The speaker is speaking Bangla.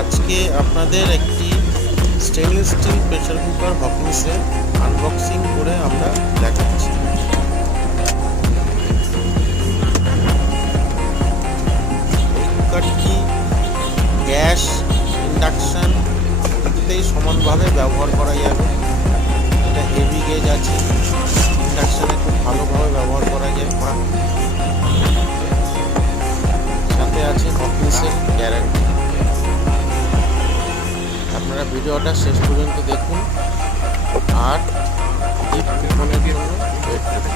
আজকে আপনাদের একটি স্টেনলেস স্টিল প্রেসার কুকার হকিংসের আনবক্সিং করে আমরা দেখাচ্ছি। এই কুকারটি গ্যাস, ইন্ডাকশান দুটোতেই সমানভাবে ব্যবহার করা যাবে। এটা হেভি গেজ আছে, ইন্ডাকশানে খুব ভালোভাবে ব্যবহার করা যায়। সাথে আছে হকিংসের গ্যারান্টি। আপনারা ভিডিওটা শেষ পর্যন্ত দেখুন আর গিফট কুপনের জন্য ওয়েট করুন।